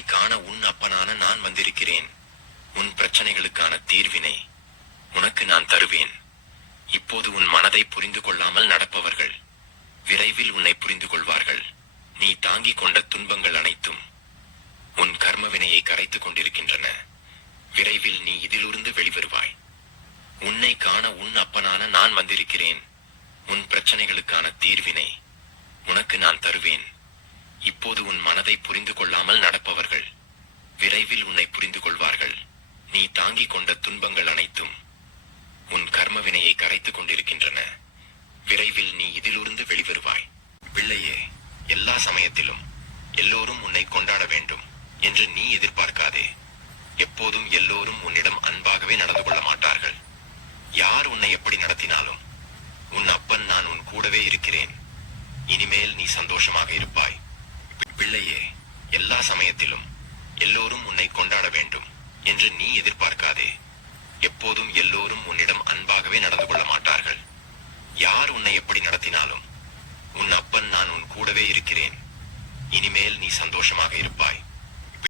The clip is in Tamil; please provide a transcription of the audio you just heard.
உன்னை காண உன் அப்பனான நான் வந்திருக்கிறேன். உன் பிரச்சனைகளுக்கான தீர்வினை உனக்கு நான் தருவேன். இப்போது உன் மனதை புரிந்து கொள்ளாமல் நடப்பவர்கள் விரைவில் உன்னை புரிந்து கொள்வார்கள். நீ தாங்கிக் கொண்ட துன்பங்கள் அனைத்தும் உன் கர்மவினையை கரைத்துக் கொண்டிருக்கின்றன. விரைவில் நீ இதிலிருந்து வெளிவருவாய். உன்னை காண உன் அப்பனான நான் வந்திருக்கிறேன். உன் பிரச்சனைகளுக்கான தீர்வினை உனக்கு நான் தருவேன். இப்போது உன் மனதை புரிந்து கொள்ளாமல் நடப்பவர்கள் விரைவில் உன்னை புரிந்து கொள்வார்கள். நீ தாங்கிக் கொண்ட துன்பங்கள் அனைத்தும் உன் கர்மவினையை கரைத்துக் கொண்டிருக்கின்றன. விரைவில் நீ இதிலிருந்து வெளிவருவாய். பிள்ளையே, எல்லா சமயத்திலும் எல்லோரும் உன்னை கொண்டாட வேண்டும் என்று நீ எதிர்பார்க்காதே. எப்போதும் எல்லோரும் உன்னிடம் அன்பாகவே நடந்து கொள்ள மாட்டார்கள். யார் உன்னை எப்படி நடத்தினாலும் உன் அப்பன் நான் உன் கூடவே இருக்கிறேன். இனிமேல் நீ சந்தோஷமாக இருப்பாய். பிள்ளையே, எல்லா சமயத்திலும் எல்லோரும் உன்னை கொண்டாட வேண்டும் என்று நீ எதிர்பார்க்காதே. எப்போதும் எல்லோரும் உன்னிடம் அன்பாகவே நடந்து கொள்ள மாட்டார்கள். யார் உன்னை எப்படி நடத்தினாலும் உன் அப்பன் நான் உன் கூடவே இருக்கிறேன். இனிமேல் நீ சந்தோஷமாக இருப்பாய்.